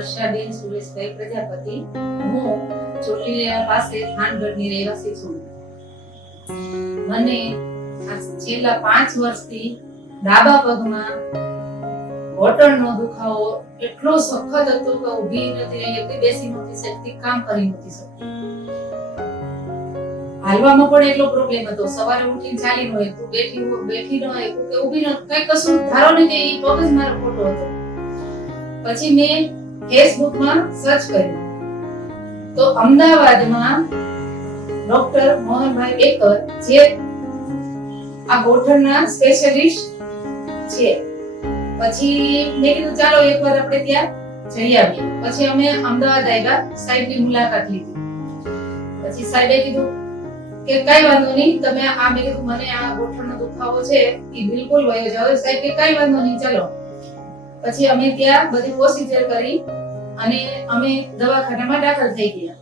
વર્ષાબેન સુરેશભાઈ પ્રજાપતિ. હું ચોટીલા પાસે થાનગઢની રહેવાસી છું. મને છેલ્લા 5 વર્ષથી ડાબા પગમાં ઘોટણનો દુખાવો એટલો સખત હતો કે ઊભી નથી રહી શકતી, બેસી નથી શકતી, કામ કરી નથી શકતી. હાલવામાં પણ એટલો પ્રોબ્લેમ હતો. સવારે ઉઠીને ચાલી ન હોય, બેઠી ન હોય કે ઊભી ન, કઈ કશું ધારો ને કે એ પગ જ મારો ખોટો હતો. પછી મેં ફેસબુકમાં સર્ચ કર્યું તો અમદાવાદમાં ડોક્ટર મોહનભાઈ બેકર, જે આ ગોઠણના સ્પેશિયાલિસ્ટ છે. પછી મેં કીધું ચાલો એકવાર આપણે ત્યાં જઈ આવીએ. પછી અમે અમદાવાદ આવ્યા, સાહેબની મુલાકાત લીધી. પછી સાહેબે કીધું કે કઈ વાંધો નહીં, તમે આ, મેં કીધું મને આ ગોઠણનો દુખાવો છે એ બિલકુલ વયો જાવ. સાહેબ કે કઈ વાંધો નહીં, ચાલો. પછી અમે ત્યાં બધી પ્રોસિજર કરી અને અમે દવાખાનામાં દાખલ થઈ ગયા.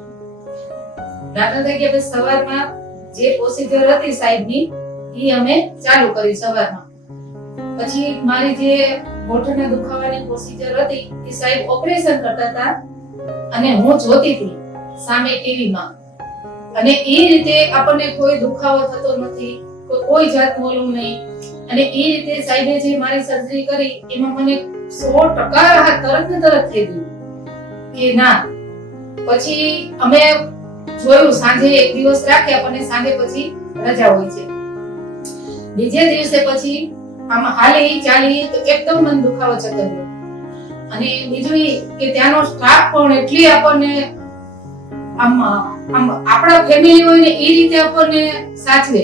પછી સવારમાં જે પ્રોસિજર હતી સાહેબની એ અમે ચાલુ કરી સવારમાં. પછી મારી જે ગોઠણના દુખાવાની પ્રોસિજર હતી એ સાહેબ ઓપરેશન કરતા હતા અને હું જોતી હતી સામે ટીવીમાં. અને એ રીતે આપણને કોઈ દુખાવો થતો નથી, કોઈ જાતનું ઓલું નહીં. અને એ રીતે સાહેબે જે મારી સર્જરી કરી એમાં મને 100% તરત ને તરત થઈ ગયું કે ના. પછી અમે જોયું, સાંજે એક દિવસ રાખ્યા, પણ સાંજે પછી રજા હોય છે. બીજે દિવસે પછી આમ હાલી ચાલી તો એકદમ મન દુખાવો જતો રહ્યો. અને બીજું કે ત્યાંનો સ્ટાફ પણ એટલી આપણને આમ આપણા ફેમિલી હોય ને એ રીતે આપણને સાચવે.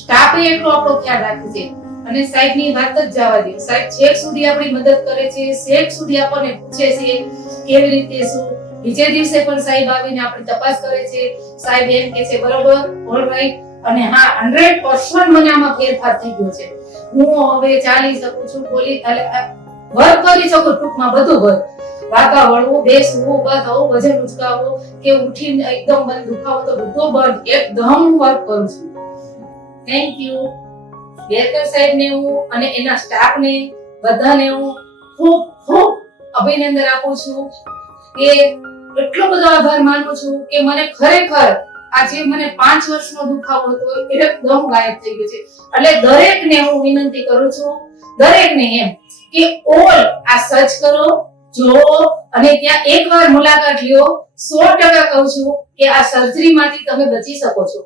સ્ટાફ એટલો આપણો ખ્યાલ રાખે છે. અને સાહેબ ની વાત જ જવા દો, સાહેબ છેક સુધી આપણી મદદ કરે છે, છેક સુધી આપણને પૂછે છે કેવી રીતે શું. બીજે દિવસે પણ સાહેબ આવીને આપણી તપાસ કરે છે. સાહેબ એમ કે છે બરોબર, ઓલરાઈટ. અને હા, 100% મને આમાં ફેરફાર થઈ ગયો છે. હું હવે ચાલી શકું છું, બોલી વર્ક કરી શકું, ટૂંકમાં બધું વર્ક. વાગા વળવું, બેસવું, ઉભા થવું, વજન ઉચકાવવું કે ઉઠીને એકદમ મને દુખાવો તો બધો બંધ, એકદમ વર્ક કરું છું. થેન્ક યુ બેકર સાહેબને હું અને એના સ્ટાફને બધાને હું ખૂબ ખૂબ અભિનંદન આપું છું કે એટલો બધો આભાર માનું છું કે મને ખરેખર આજે મને 5 વર્ષનો દુખાવો હતો એકદમ ગાયબ થઈ ગયો છે. એટલે દરેકને હું વિનંતી કરું છું, દરેકને એમ કે ઓલ આ સર્ચ કરો, જોવો અને ત્યાં એકવાર મુલાકાત લ્યો. 100% કહું છું કે આ સર્જરીમાંથી તમે બચી શકો છો.